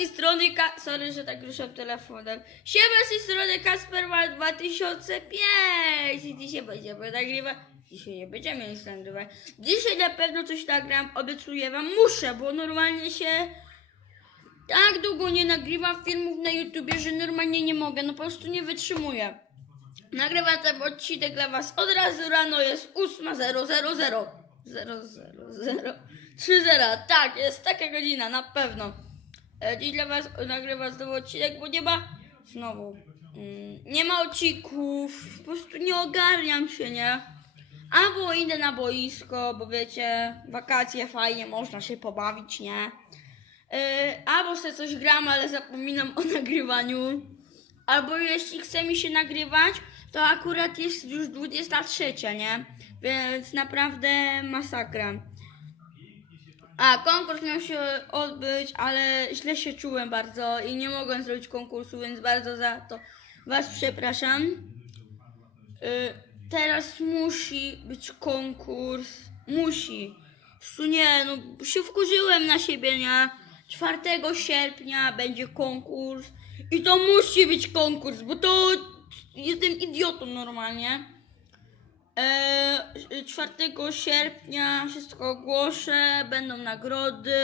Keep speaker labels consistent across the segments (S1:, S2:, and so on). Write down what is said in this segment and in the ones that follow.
S1: tej strony Ka... Sorry, że tak ruszam telefonem. Siema, z tej strony Kasper ma 2005 i dzisiaj będziemy nagrywać. Dzisiaj nie będziemy nic nagrywać. Dzisiaj na pewno coś nagram, obiecuję wam. Muszę, bo normalnie się tak długo nie nagrywam filmów na YouTubie, że normalnie nie mogę. No po prostu nie wytrzymuję. Nagrywam ten odcinek dla was od razu rano, jest 8.000. 000 30, tak, jest taka godzina, na pewno. E, Dziś dla was nagrywam znowu odcinek, bo nie ma znowu. Mm, nie ma odcinków, po prostu nie ogarniam się, nie? Albo idę na boisko, bo wiecie, wakacje fajnie, można się pobawić, nie? Yy, albo sobie coś gram, ale zapominam o nagrywaniu. Albo jeśli chce mi się nagrywać, to akurat jest już 23, nie? Więc naprawdę masakra. A, konkurs miał się odbyć, ale źle się czułem bardzo i nie mogłem zrobić konkursu, więc bardzo za to Was przepraszam. Y, teraz musi być konkurs. Musi. Tu nie, no się wkurzyłem na siebie, nie? 4 sierpnia będzie konkurs i to musi być konkurs, bo to jestem idiotą normalnie. E, 4 sierpnia wszystko ogłoszę, będą nagrody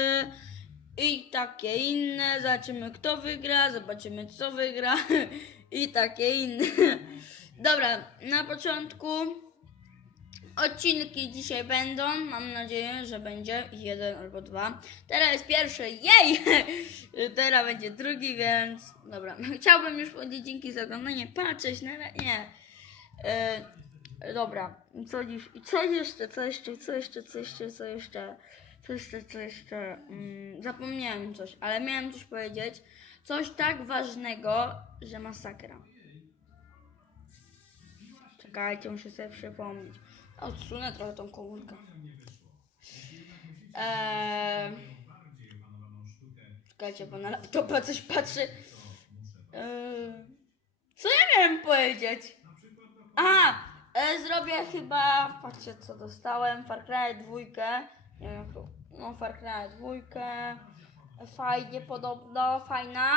S1: i takie inne. Zobaczymy kto wygra, zobaczymy co wygra i takie inne. Dobra, na początku odcinki dzisiaj będą. Mam nadzieję, że będzie jeden albo dwa. Teraz jest pierwszy, jej! Teraz będzie drugi, więc dobra. Chciałbym już powiedzieć dzięki za oglądanie. Patrzeć na nie. E, dobra, co dziś? Co jeszcze? Co jeszcze? Co jeszcze? Co jeszcze? Co jeszcze? Co jeszcze? Co jeszcze? Mm, zapomniałem coś, ale miałem coś powiedzieć. Coś tak ważnego, że masakra. Czekajcie, muszę sobie przypomnieć. Odsunę trochę tą komórkę. Eee... Czekajcie, bo na laptopa coś patrzy. Eee... Co ja miałem powiedzieć? Aha! E, zrobię chyba... Patrzcie, co dostałem. Far Cry 2. Nie wiem, no Far Cry 2. Fajnie, podobno, fajna.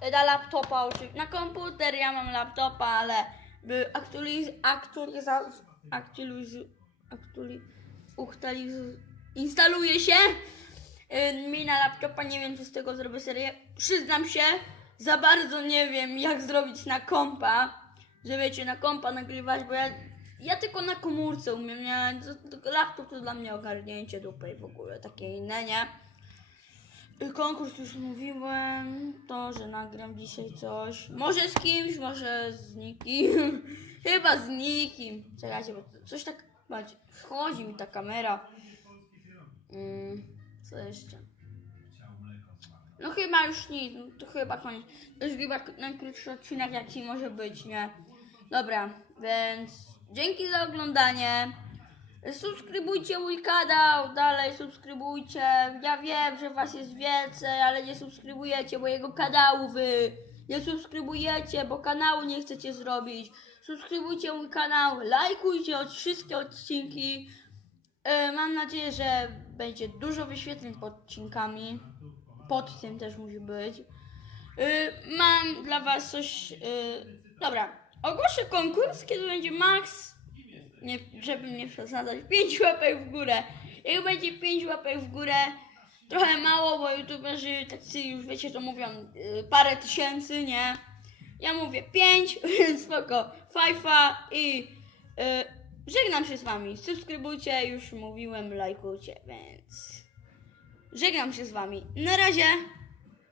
S1: E, Na laptopa oczywiście. Na komputer ja mam laptopa, ale aktualiz... aktualiz... aktualiz... aktualiz... instaluje się y, mi na laptopa. Nie wiem, czy z tego zrobię serię. Przyznam się, za bardzo nie wiem, jak zrobić na kompa, że wiecie, na kompa nagrywać, bo ja, ja tylko na komórce umiem, nie? To- to Laptop to dla mnie ogarnięcie dupy i w ogóle takie inne, nie? Konkurs już mówiłem, to, że nagram dzisiaj coś. Może z kimś, może z nikim. Chyba z nikim. Czekajcie, bo coś tak, patrz, wchodzi mi ta kamera. Mm, co jeszcze? No chyba już nic, no to chyba koniec. To jest chyba najkrótszy odcinek jaki może być, nie? Dobra, więc dzięki za oglądanie. Subskrybujcie mój kanał, dalej subskrybujcie. Ja wiem, że was jest więcej, ale nie subskrybujecie mojego kanału wy. Nie subskrybujecie, bo kanału nie chcecie zrobić. Subskrybujcie mój kanał, lajkujcie od wszystkie odcinki. E, mam nadzieję, że będzie dużo wyświetleń pod odcinkami. Pod tym też musi być. E, mam dla was coś. e, dobra, ogłoszę konkurs, kiedy będzie max nie, żeby nie przesadzać, 5 łapek w górę. Jak będzie 5 łapek w górę, trochę mało, bo youtuberzy tacy już wiecie, to mówią y, parę tysięcy, nie? Ja mówię 5, więc spoko, fajfa i y, żegnam się z wami. Subskrybujcie, już mówiłem, lajkujcie, więc żegnam się z wami. Na razie.